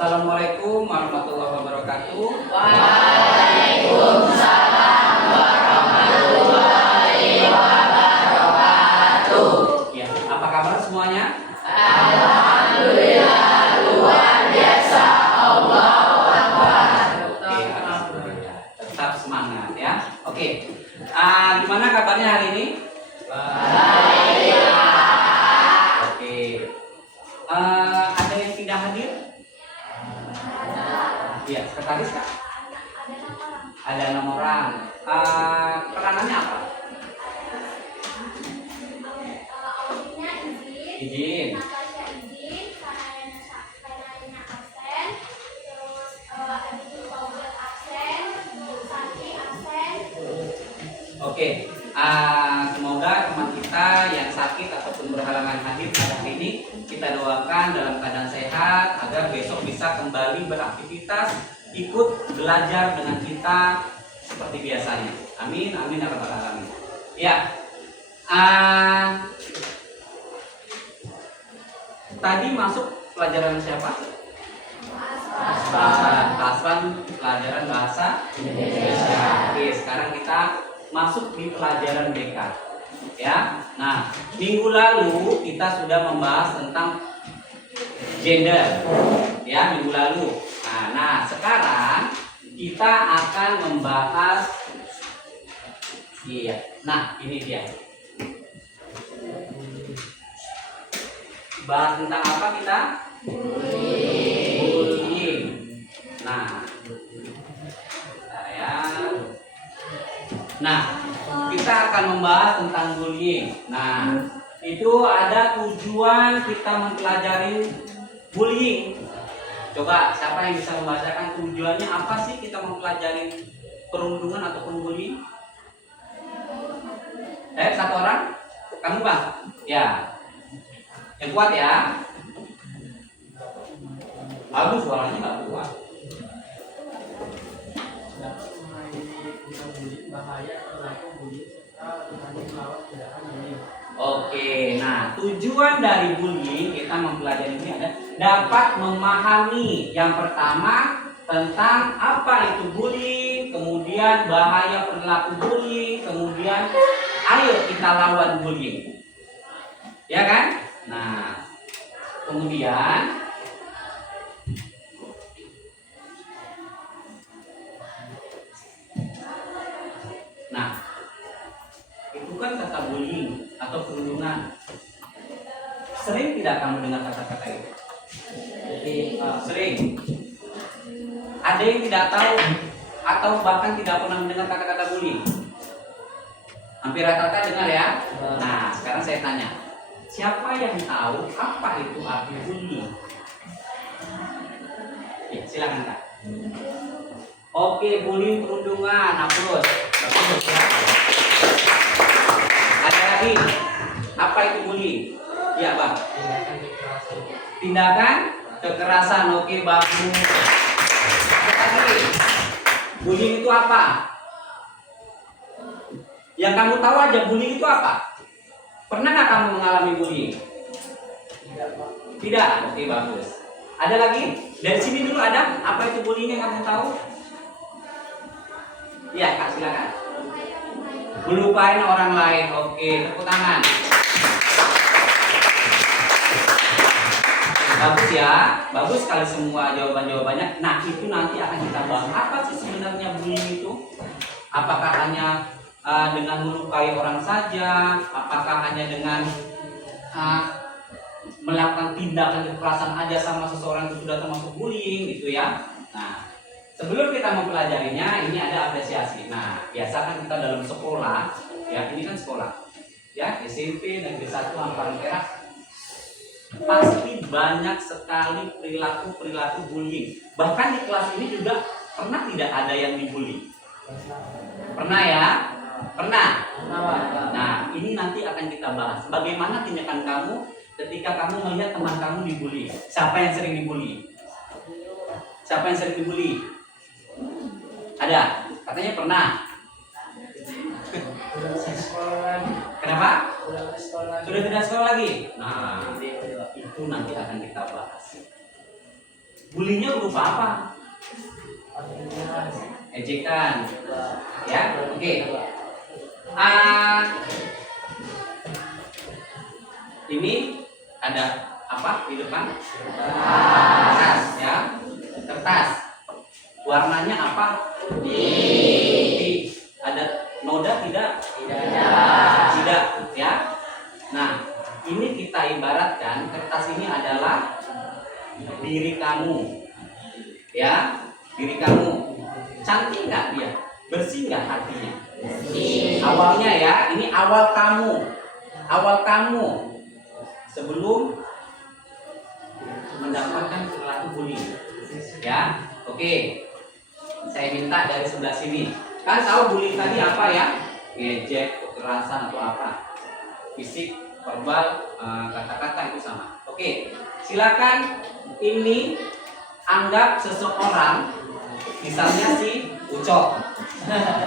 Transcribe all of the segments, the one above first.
Assalamualaikum warahmatullahi wabarakatuh. Waalaikumsalam warahmatullahi wabarakatuh. Ya, apa kabar semuanya? Alhamdulillah, luar biasa. Allahu Akbar. Tetap semangat ya. Oke. Gimana kabarnya hari ini? Baik. Oke. Ada yang tidak hadir? Iya, sekretaris Kak? Ada 6 orang. Peranannya apa? Izin. Oke, semoga teman kita yang sakit ataupun berhalangan hadir pada hari ini kita doakan dalam keadaan sehat agar besok bisa kembali beraktivitas, ikut belajar dengan kita seperti biasanya. Amin, amin ya rabbal alamin. Ya, tadi masuk pelajaran siapa? Aslan pelajaran bahasa Indonesia. Oke, sekarang kita masuk di pelajaran BK. Ya. Nah, minggu lalu kita sudah membahas tentang gender. Ya, minggu lalu. Nah, sekarang kita akan membahas Nah, ini dia. Bahas tentang apa kita? Bullying. Nah, kita akan membahas tentang bullying. Nah, itu ada tujuan kita mempelajari bullying. Coba siapa yang bisa membacakan tujuannya apa sih kita mempelajari perundungan ataupun bullying? Satu orang? Kamu Bang? Ya. Yang kuat ya. Bagus, suaranya nggak kuat. Oke, nah tujuan dari bullying kita mempelajari ini ada dapat memahami yang pertama tentang apa itu bullying, kemudian bahaya perilaku bullying, kemudian ayo kita lawan bullying, ya kan? Nah, kemudian itu kan kata bullying atau perundungan. Sering tidak kamu dengar kata-kata itu? Sering. Ada yang tidak tahu atau bahkan tidak pernah mendengar kata-kata bullying? Hampir rata-rata dengar ya. Nah, sekarang saya tanya, siapa yang tahu apa itu arti bullying? Ya, silakan Kak. Oke, bullying perundungan. Bagus ya. Ada lagi, apa itu bullying? Ya Bang. Tindakan kekerasan. Oke, bagus. Ada lagi, bullying itu apa? Yang kamu tahu aja bullying itu apa? Pernah nggak kamu mengalami bullying? Tidak. Oke, bagus. Ada lagi? Dari sini dulu ada apa itu bullying yang kamu tahu? Ya Kak, silakan. Melupain orang lain. Oke, tepuk tangan. Bagus ya, bagus sekali semua jawabannya. Nah, itu nanti akan kita bahas. Apa sih sebenarnya bullying itu? Apakah hanya dengan melukai orang saja? Apakah hanya dengan melakukan tindakan kekerasan aja sama seseorang itu sudah termasuk bullying gitu ya? Nah, sebelum kita mempelajarinya, ini ada apresiasi. Nah, biasa kan kita dalam sekolah, ya ini kan sekolah, ya SMP Negeri 1 Ampang Perak, pasti banyak sekali perilaku bullying. Bahkan di kelas ini juga pernah tidak ada yang dibully? Pernah ya? Pernah. Nah, ini nanti akan kita bahas. Bagaimana tindakan kamu ketika kamu melihat teman kamu dibully? Siapa yang sering dibully? Siapa yang sering dibully? Ada? Katanya pernah. Kenapa? Sudah tidak sekolah lagi. Nah, itu nanti akan kita bahas. Bulinya berupa apa? Ejekan. Ya, oke. Ini ada apa di depan? Kertas, ya. Kertas. Warnanya apa? Putih. Ada noda tidak? Tidak, ya. Nah, ini kita ibaratkan kertas ini adalah diri kamu, ya, diri kamu. Cantik nggak dia? Bersih nggak hatinya? Awalnya ya, ini awal kamu sebelum mendapatkan perilaku bullying, ya. Oke, saya minta dari sebelah sini. Kan tahu bullying tadi apa ya? Ngejek, kekerasan atau apa? Fisik, verbal, kata-kata itu sama. Oke, silakan ini anggap seseorang, misalnya si Ucok,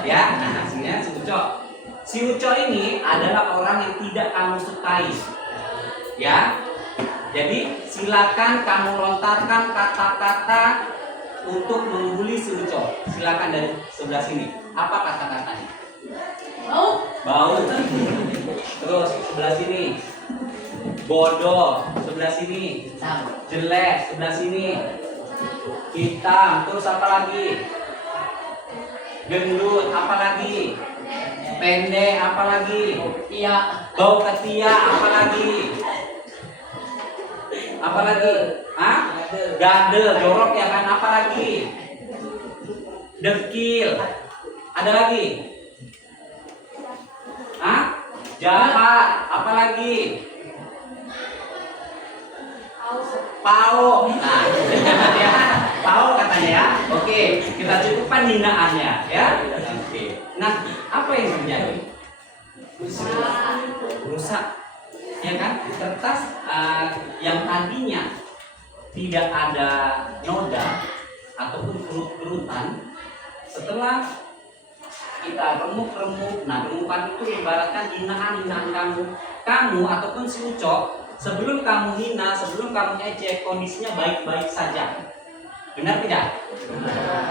ya. Nah, misalnya si Ucok. Si Ucok ini adalah orang yang tidak kamu sukai, ya. Jadi silakan kamu lontarkan kata-kata untuk membuli si Ucok. Silakan dari sebelah sini. Apa kata-katanya? Bau. Terus sebelah sini. Bodoh, sebelah sini. Jelek, sebelah sini. Hitam, terus apa lagi? Gendut, apa lagi? Pendek, apa lagi? Iya. Bau ketiak, apa lagi? Apa lagi? Hah? Gadel, jorok ya kan? Apa lagi? Dekil. Ada lagi? Hah? Jahat, apa lagi? Pau. Nah, ya. Pau katanya ya. Oke, kita cukupkan hinaannya ya. Oke. Nah, apa yang terjadi? Rusak. Ya kan? Kertas yang tadinya tidak ada noda ataupun kerut-kerutan, setelah kita remuk-remuk, nah remukan itu ibaratkan hinaan-hinaan kamu ataupun si Ucok. Sebelum kamu hina, sebelum kamu ejek, kondisinya baik-baik saja. Benar tidak?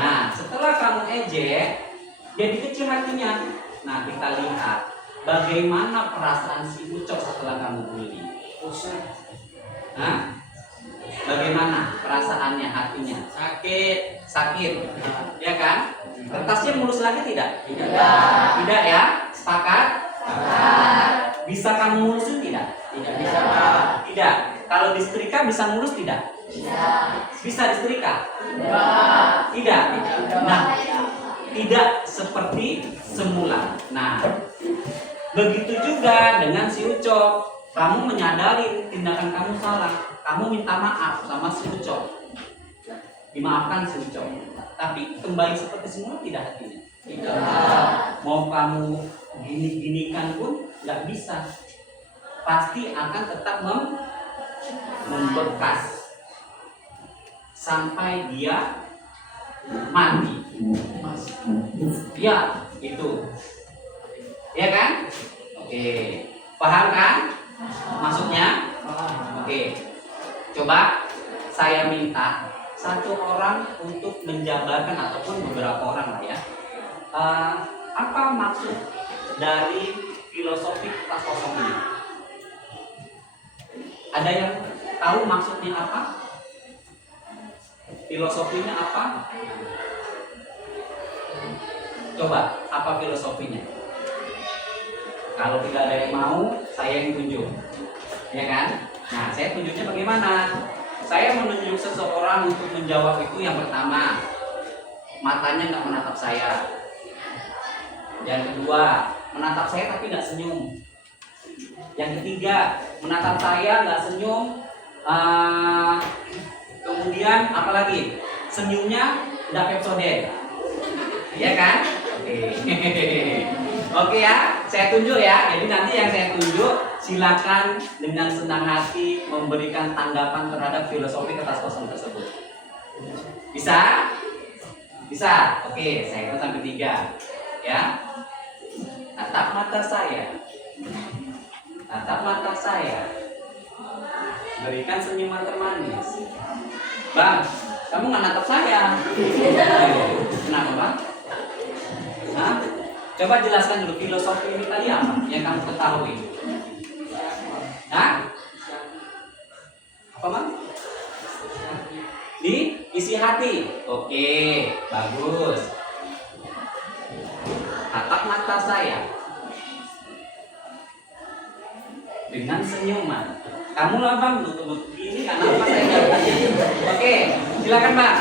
Nah, setelah kamu ejek, jadi kecil hatinya. Nah, kita lihat bagaimana perasaan si Ucok setelah kamu bully. Nah, bagaimana perasaannya, hatinya? Sakit, ya kan? Kertasnya mulus lagi tidak? Tidak ya? Sepakat? Bisa kamu mulusin tidak? Tidak. Kalau disetrika bisa mulus tidak? Bisa disetrika? Tidak. Nah, tidak seperti semula. Nah, begitu juga dengan si Ucok. Kamu menyadari tindakan kamu salah. Kamu minta maaf sama si Ucok. Dimaafkan si Ucok. Tapi kembali seperti semula tidak hatinya? Tidak. Mau kamu gini-ginikan pun nggak bisa. Pasti akan tetap membekas sampai dia mati. Ya, itu. Ya kan? Oke. Paham kan? Maksudnya? Oke. Coba saya minta satu orang untuk menjabarkan ataupun beberapa orang lah ya. Apa maksud dari filosofi kertas kosong ini? Ada yang tahu maksudnya apa? Filosofinya apa? Coba, apa filosofinya? Kalau tidak ada yang mau, saya yang tunjuk. Ya kan? Nah, saya tunjuknya bagaimana? Saya menunjuk seseorang untuk menjawab itu yang pertama, matanya nggak menatap saya. Yang kedua, menatap saya tapi nggak senyum. Yang ketiga, menatap saya nggak senyum. Kemudian apalagi? Senyumnya nggak Pepsodent. Iya kan? Oke ya, saya tunjuk ya. Jadi nanti yang saya tunjuk, silakan dengan senang hati memberikan tanggapan terhadap filosofi kertas kosong tersebut. Bisa? Bisa. Oke, saya hitung sampai 3. Ya. Tatap mata saya. Tatap mata saya. Berikan senyuman termanis. Bang, Kamu nggak nangkep saya. Kenapa bang? Hah? Coba jelaskan dulu filosofi ini tadi apa yang kamu ketahui? Hah? Apa bang? Di isi hati. Oke, bagus. Tatap mata saya dengan senyuman. Kamu lah bang, tutup ini karena apa saya nggak tanya. Oke, silakan bang.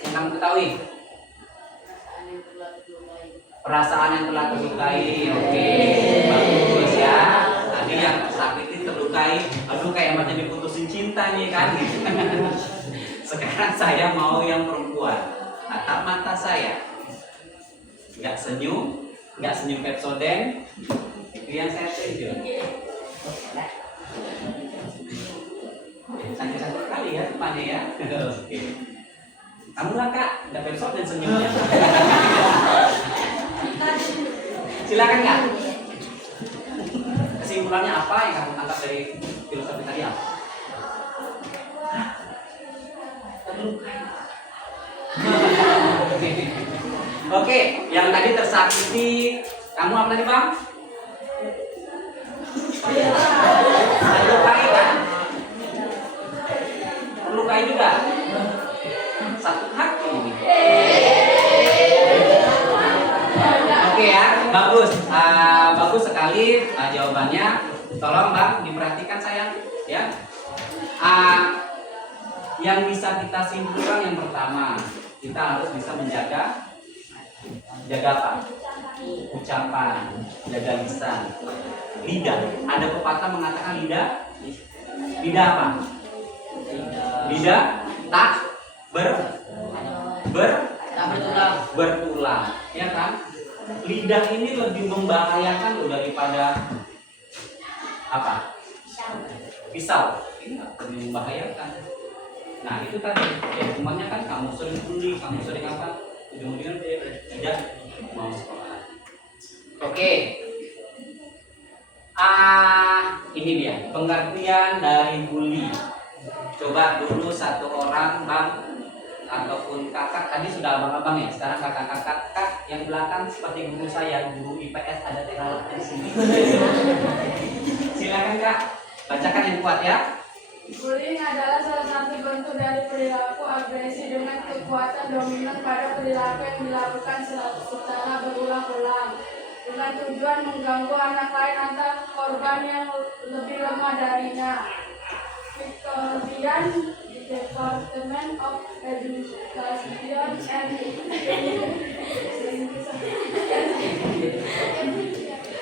Yang kamu ketahui? Perasaan yang telah terlukai. Oke, bagus ya. Tadi yang sakitin terlukai. Aduh kayak macam diputusin cinta nih kan. Sekarang saya mau yang perempuan. Tatap mata saya. Nggak senyum Pepsodent. Itu yang saya tuju. Satu kali ya depannya ya. Oke. Kamu lah kak, udah Pepsodent senyumnya. Silakan kak. Kesimpulannya apa yang kamu tangkap dari filosofi tadi apa? Terlukai. Oke, yang tadi tersakiti, kamu apa tadi bang? Terlukai kan? Terlukai juga. Satu hati ini. Oke ya, bagus, bagus sekali jawabannya. Tolong bang diperhatikan sayang, ya. Yang bisa kita simpulkan yang pertama, kita harus bisa jaga apa? Ucapan, jaga lisan, lidah. Ada pepatah mengatakan lidah apa? Lidah tak bertulang, ya kan? Lidah ini lebih membahayakan loh daripada apa? Pisau. Ini lebih membahayakan. Nah itu tadi, ya hukumannya kan kamu sering bully, kamu sering apa? Ujung-ujungnya dia tidak mau sekolah. Oke. Ini dia pengertian dari bully. Coba dulu satu orang bang ataupun kakak, tadi sudah abang-abang ya, sekarang kakak-kakak yang belakang seperti guru saya, guru IPS ada teknologi di sini. Silakan kak, bacakan yang kuat ya. Bullying adalah salah satu bentuk dari perilaku agresi dengan kekuatan dominan pada perilaku yang dilakukan secara berulang-ulang dengan tujuan mengganggu anak lain atau korban yang lebih lemah darinya. Victorian Department of Education and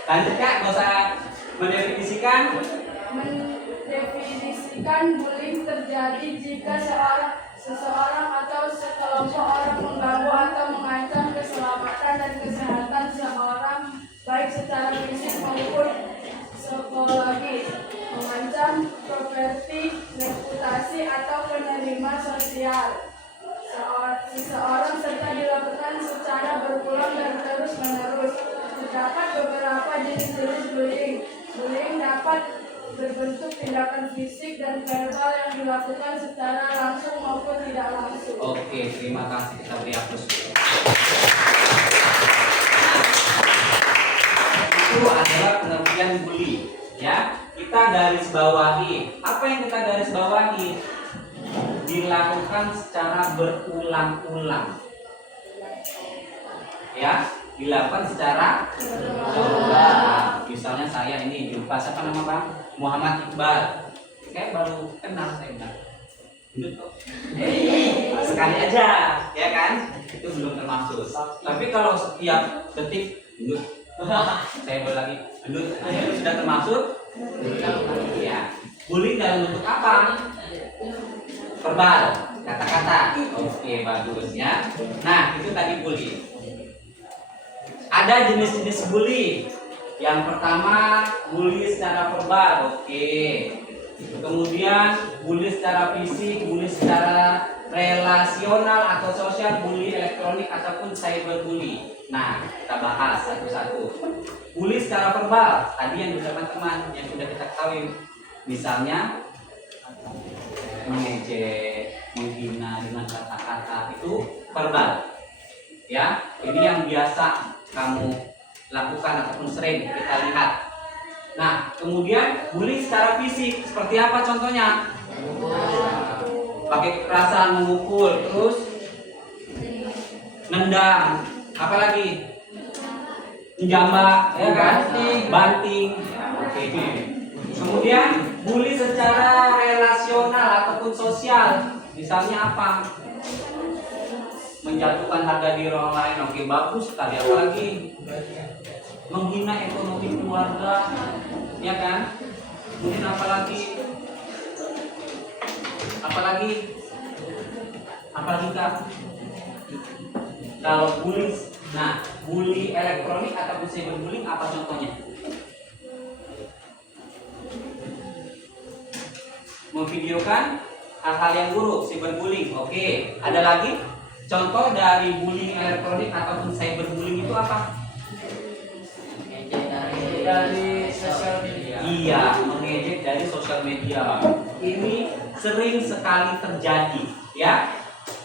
Lanjut kak, nggak usah mendefinisikan. Mendefinisikan bullying terjadi jika seseorang atau sekelompok orang mengganggu atau mengancam keselamatan dan kesehatan seseorang baik secara fisik maupun psikologis, mengancam properti, reputasi atau penerimaan sosial seseorang serta dilakukan secara berulang dan terus-menerus. Terdapat beberapa jenis-jenis bullying. Bullying dapat berbentuk tindakan fisik dan verbal yang dilakukan secara langsung maupun tidak langsung. Oke, terima kasih, kita beri aplaus. Itu adalah pengertian bully, ya. Kita garis bawahi. Apa yang kita garis bawahi? Dilakukan secara berulang-ulang. Ya, dilakukan secara berulang. Misalnya saya ini jumpa siapa nama bang? Muhammad Iqbal. Kayak baru kenal saya bang. Sekali aja, ya kan? Itu belum termasuk. Tapi kalau setiap detik, saya boleh lagi, itu sudah termasuk. Ya. Bullying dalam bentuk apa? Verbal, kata-kata. Oke, bagus ya. Nah, itu tadi bullying. Ada jenis-jenis bully. Yang pertama, bully secara verbal. Oke. Kemudian bully secara fisik, bully secara relasional atau sosial, bully elektronik ataupun cyberbully. Nah, kita bahas satu-satu. Bully secara verbal, tadi yang diucapkan teman yang sudah kita ketahui. Misalnya mengejek, menghina dengan kata-kata itu verbal. Ya, ini yang biasa kamu lakukan ataupun sering kita lihat. Nah, kemudian bullying secara fisik seperti apa contohnya? Pakai kekerasan, memukul, terus nendang, apalagi menjambak, ya kan? Banting. Oke. Kemudian bully secara relasional ataupun sosial, misalnya apa? Menjatuhkan harga diri orang lain. Oke, bagus sekali. Apalagi menghina ekonomi keluarga, ya kan? Kemudian apalagi Kak? Kalau bullying, nah bully elektronik ataupun cyberbullying apa contohnya? Memvideokan hal-hal yang buruk, cyberbullying. Oke, ada lagi contoh dari bullying elektronik ataupun cyberbullying itu apa? Dari sosial media. Iya, mengejek dari sosial media. Ini sering sekali terjadi, ya.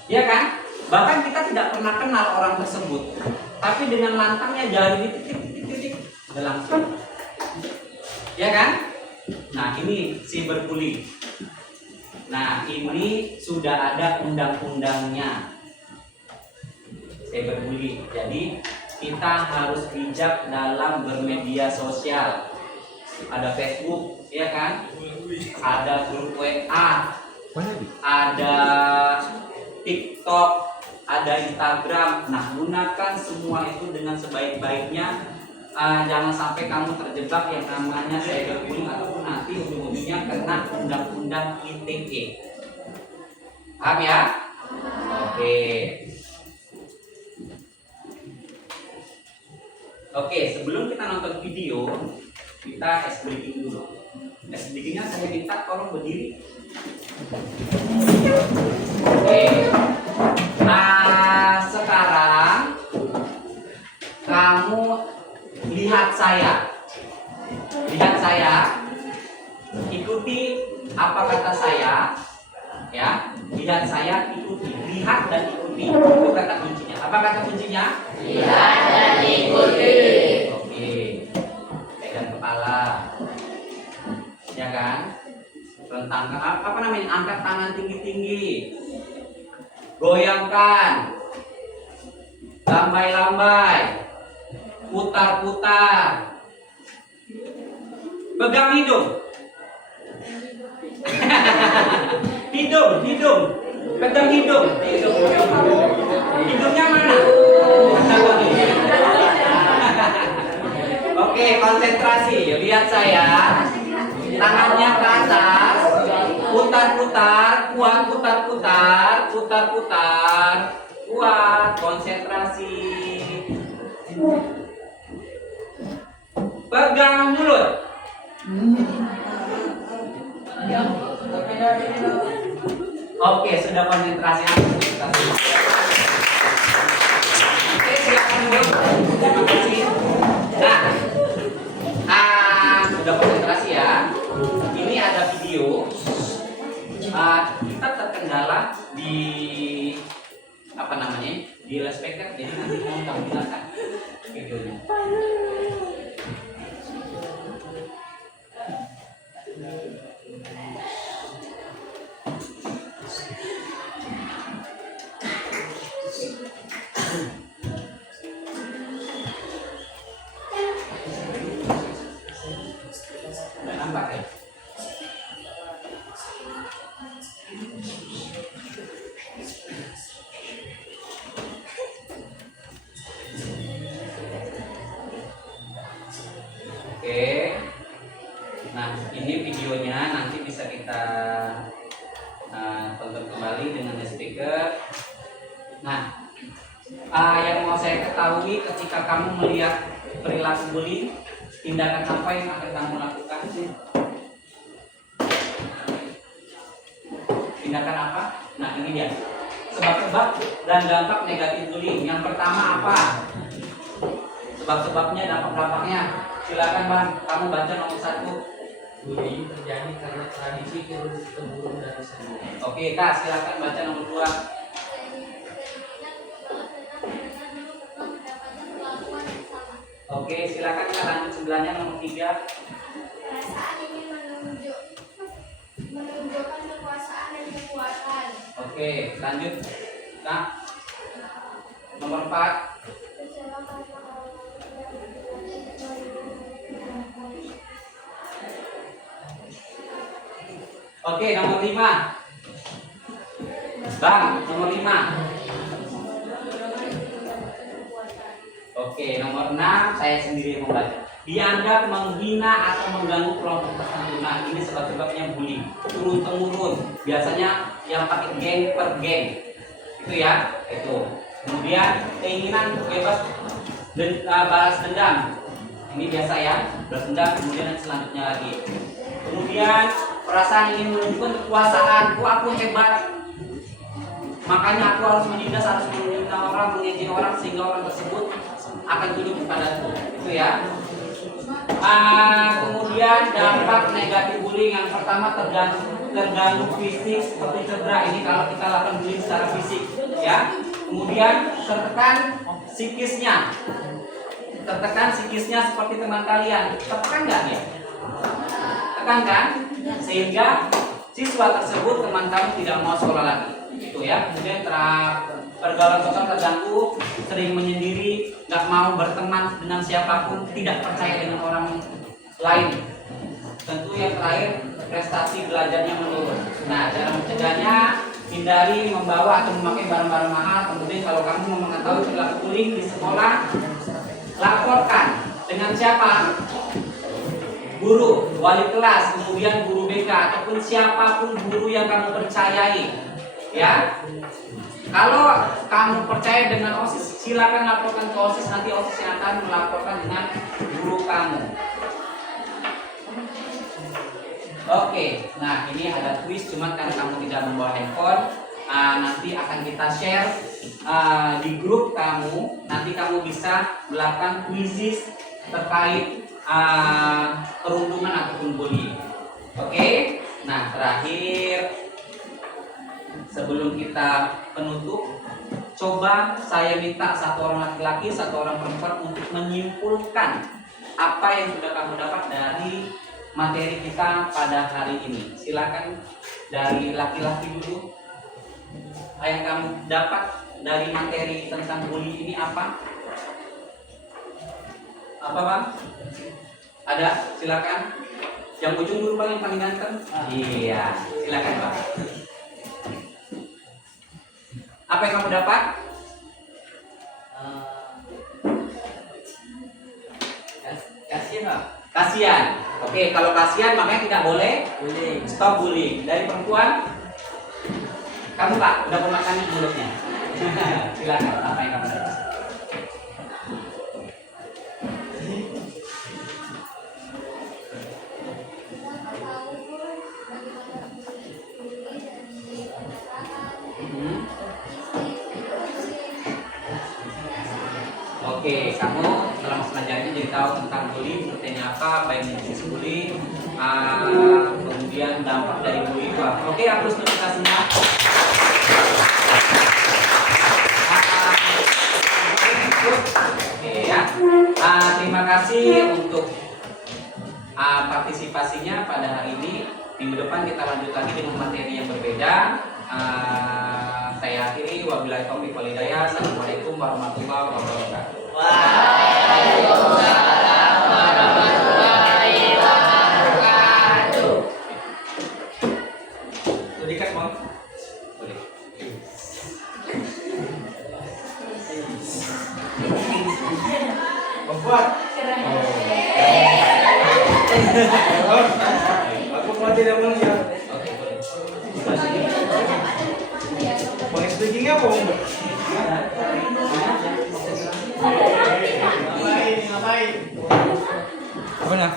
Ya kan? Bahkan kita tidak pernah kenal orang tersebut, tapi dengan lantangnya jari titik udah langsung. Ya kan? Nah, ini cyberbullying. Nah, ini sudah ada undang-undangnya. Cyberbullying. Jadi, kita harus bijak dalam bermedia sosial. Ada Facebook, ya kan? Ada grup WA, ada TikTok, ada Instagram. Nah, gunakan semua itu dengan sebaik-baiknya. Jangan sampai kamu terjebak yang namanya cyberbullying ataupun nanti ujung-ujungnya kena undang-undang ITE. Paham ya? Oke, sebelum kita nonton video, kita ice breaking dulu. Ice breakingnya saya minta tolong berdiri. Oke. Nah, sekarang kamu lihat saya. Ikuti apa kata saya. Ya, lihat saya, ikuti. Lihat dan ikuti. Itu kata kuncinya. Apa kata kuncinya? Lihat dan ikuti. Oke. Pegang kepala. Ya kan? Rentangkan apa namanya? Angkat tangan tinggi-tinggi. Goyangkan. Lambai-lambai. Putar-putar. Pegang hidung. hidung. Pegang hidung. Hidungnya mana? Oke, konsentrasi. Lihat saya. Tangannya ke atas. Putar-putar, kuat putar-putar. Kuat, konsentrasi. Pegang mulut. Oke, sudah konsentrasi. Oke, silakan duduk. Terima kasih. Sudah konsentrasi ya. Ini ada video. Kita terkendala di apa namanya? Di loudspeaker, jadi nanti mau tampilkan videonya. Udah nampak ya? Oke. Nah, ini videonya nanti bisa kita tonton kembali dengan speaker. Nah, yang mau saya ketahui ketika kamu melihat perilaku bullying, tindakan apa yang akan kamu lakukan? Tindakan apa? Nah, ini dia. Sebab-sebab dan dampak negatif bullying. Yang pertama apa? Sebab-sebabnya, dampak-dampaknya. Silakan Bang, kamu baca nomor 1. Bullying terjadi karena tradisi turun-temurun dari sana. Oke Kak, silakan baca nomor 2. Oke, silakan Kak, lanjut sebelahnya nomor 3. Perasaan ingin menunjukkan kekuasaan dan kekuatan. Oke, lanjut Kak. Nomor 4. Oke, nomor 5. Bang, nomor 5. Oke, nomor 6 saya sendiri yang membaca. Dianggap menghina atau mengganggu kelompok tertentu. Nah, ini sebab-sebabnya bullying. Turun temurun. Biasanya yang pakai geng per geng. Itu ya, itu. Kemudian keinginan untuk bebas balas dendam. Ini biasa ya, balas dendam. Kemudian selanjutnya lagi. Kemudian perasaan ingin menunjukkan kekuasaan. Aku hebat. Makanya aku harus menindas, harus meminta orang, mengejek orang sehingga orang tersebut akan tunduk kepadaku. Itu ya. Kemudian dampak negatif bullying yang pertama terganggu fisik seperti cedera. Ini kalau kita lakukan bullying secara fisik, ya. Kemudian tertekan psikisnya seperti teman kalian. Tertekan nggak dia? Tekan kan? Sehingga siswa tersebut teman kamu tidak mau sekolah lagi. Itu ya. Kemudian pergaulan sosial terganggu, sering menyendiri, nggak mau berteman dengan siapapun, tidak percaya dengan orang lain. Tentu yang terakhir, prestasi belajarnya menurun. Nah, cara mencegahnya, hindari membawa atau memakai barang-barang mahal. Kemudian kalau kamu mau mengetahui perilaku bullying di sekolah, laporkan dengan siapa? Guru, wali kelas, kemudian guru BK ataupun siapapun guru yang kamu percayai. Ya. Kalau kamu percaya dengan OSIS, silakan laporkan ke OSIS, nanti OSIS yang akan melaporkan dengan guru kamu. Oke, nah ini ada quiz, cuma karena kamu tidak membawa handphone, nanti akan kita share di grup kamu. Nanti kamu bisa melakukan quizzes terkait perundungan ataupun bullying. Oke, nah terakhir sebelum kita penutup, coba saya minta satu orang laki-laki, satu orang perempuan untuk menyimpulkan apa yang sudah kamu dapat dari materi kita pada hari ini. Silakan dari laki-laki dulu. Yang kamu dapat dari materi tentang bullying ini apa? Apa Bang? Ada? Silakan. Yang ujung dulu Bang, yang paling ganteng. Iya, silakan Bang. Apa yang kamu dapat? Kasihan Pak. Kasihan. Oke, kalau kasihan makanya tidak boleh Bullying. stop bullying. Dari perempuan, kamu Pak, udah pemakan mulutnya. Silakan. Apa yang kamu dapat? Oke, kamu selama belajar ini jadi tahu tentang bullying, sepertinya apa, baik jenis bullying, kemudian dampak dari bullying itu apa. Oke, hapus notifikasinya. Oke ya. Terima kasih untuk partisipasinya pada hari ini. Minggu depan kita lanjut lagi dengan materi yang berbeda. Saya akhiri, wabillahi taufiq wal hidayah. Assalamualaikum warahmatullahi wabarakatuh. Waalaikumsalam warahmatullahi wabarakatuh. Boleh kan, Bang? Boleh. Membuat. Aku mau tidak mau ya. Oke, boleh. Mau speakingnya apa mau? Ngapain? Apa nah?